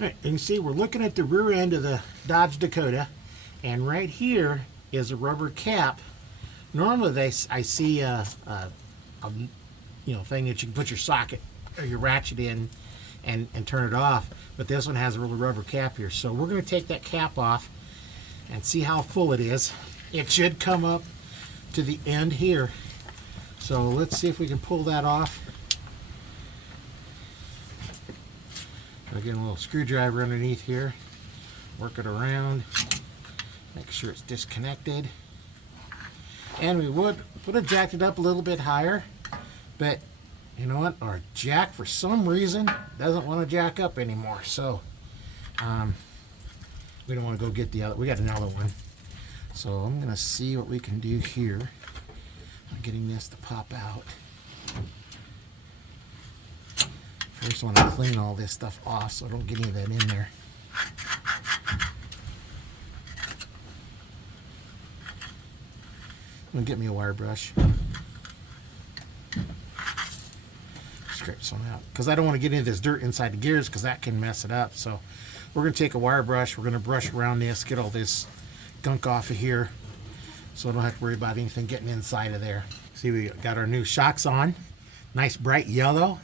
Alright, you can see we're looking at the rear end of the Dodge Dakota, and right here is a rubber cap. Normally I see a thing that you can put your socket or your ratchet in and turn it off, but this one has a little rubber cap here. So we're going to take that cap off and see how full it is. It should come up to the end here. So let's see if we can pull that off. I'll get a little screwdriver underneath here, work it around, make sure it's disconnected. And we would have jacked it up a little bit higher, but you know what? Our jack, for some reason, doesn't want to jack up anymore. So we don't want to go get the other. We got another one. So I'm going to see what we can do here. I'm getting this to pop out. First, I want to clean all this stuff off so I don't get any of that in there. I'm going to get me a wire brush. Scrape this one out, because I don't want to get any of this dirt inside the gears, because that can mess it up. So we're going to take a wire brush, we're going to brush around this, get all this gunk off of here, so I don't have to worry about anything getting inside of there. See, we got our new shocks on. Nice bright yellow.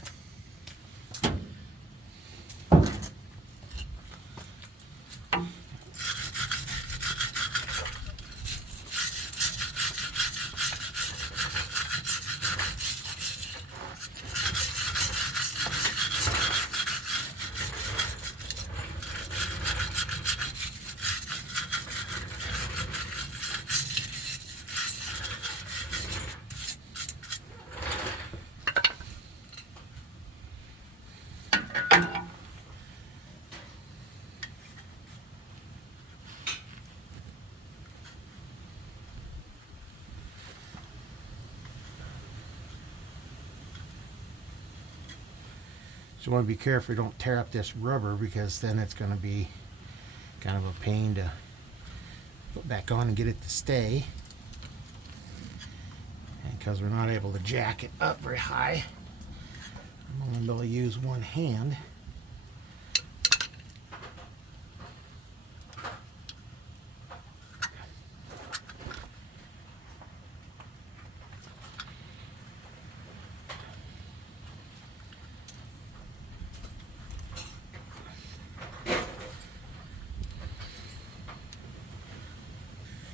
So you want to be careful you don't tear up this rubber, because then it's going to be kind of a pain to put back on and get it to stay. And because we're not able to jack it up very high, I'm only able to use one hand.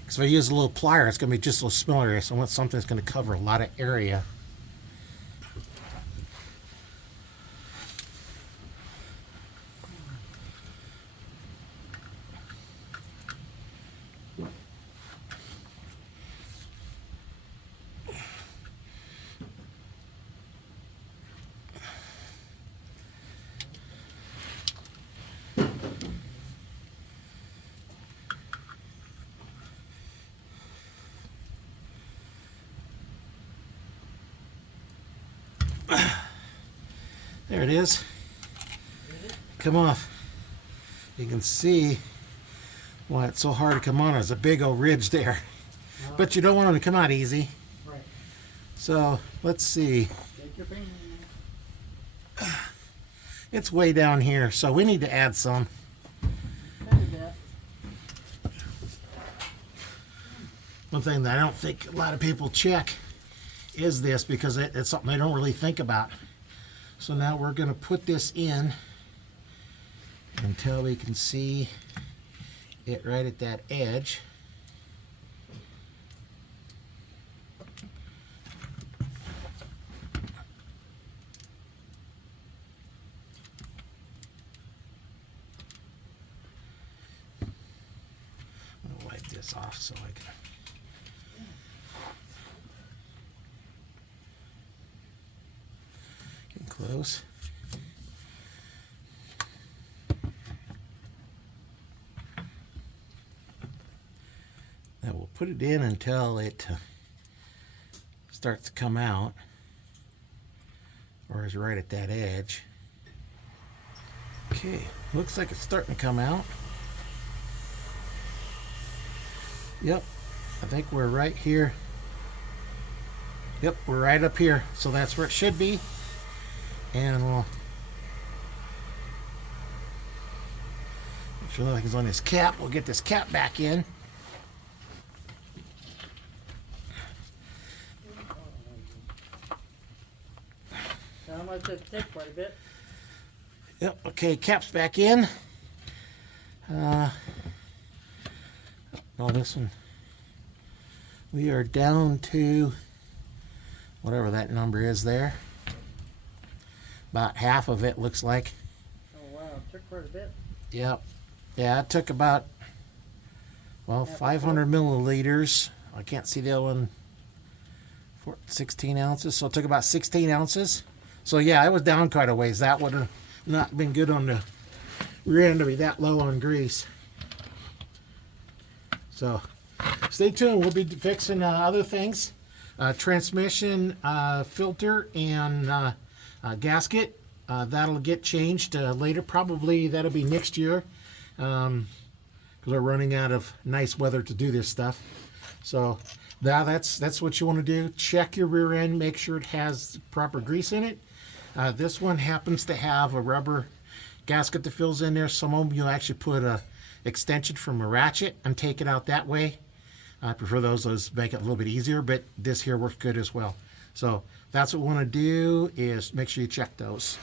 So if I use a little plier, it's going to be just a little smaller. So I want something that's going to cover a lot of area. There it is. Come off. You can see why it's so hard to come on. There's a big old ridge there. But you don't want them to come out easy. Right. So let's see. Take your finger. It's way down here, so we need to add some. One thing that I don't think a lot of people check is this, because it's something they don't really think about. So now we're going to put this in until we can see it right at that edge. I'm going to wipe this off so I can... Close. Now we'll put it in until it starts to come out, or is right at that edge. Okay, looks like it's starting to come out. Yep, I think we're right here. Yep, we're right up here, so that's where it should be. And we'll Sure nothing's on this cap. We'll get this cap back in. How much it take quite a bit? Yep, okay, cap's back in. Oh, this one. We are down to whatever that number is there. About half of it looks like. Oh wow, it took quite a bit. Yep. Yeah, it took about, well, 500 milliliters. I can't see the other one. 16 ounces. So it took about 16 ounces. So yeah, I was down quite a ways. That would have not been good on the rear end to be that low on grease. So stay tuned. We'll be fixing other things. Transmission filter and gasket. That'll get changed later. Probably that'll be next year. Because we're running out of nice weather to do this stuff. So now that's what you want to do. Check your rear end. Make sure it has proper grease in it. This one happens to have a rubber gasket that fills in there. Some of them you'll actually put a extension from a ratchet and take it out that way. I prefer those make it a little bit easier, but this here works good as well. So that's what we want to do, is make sure you check those.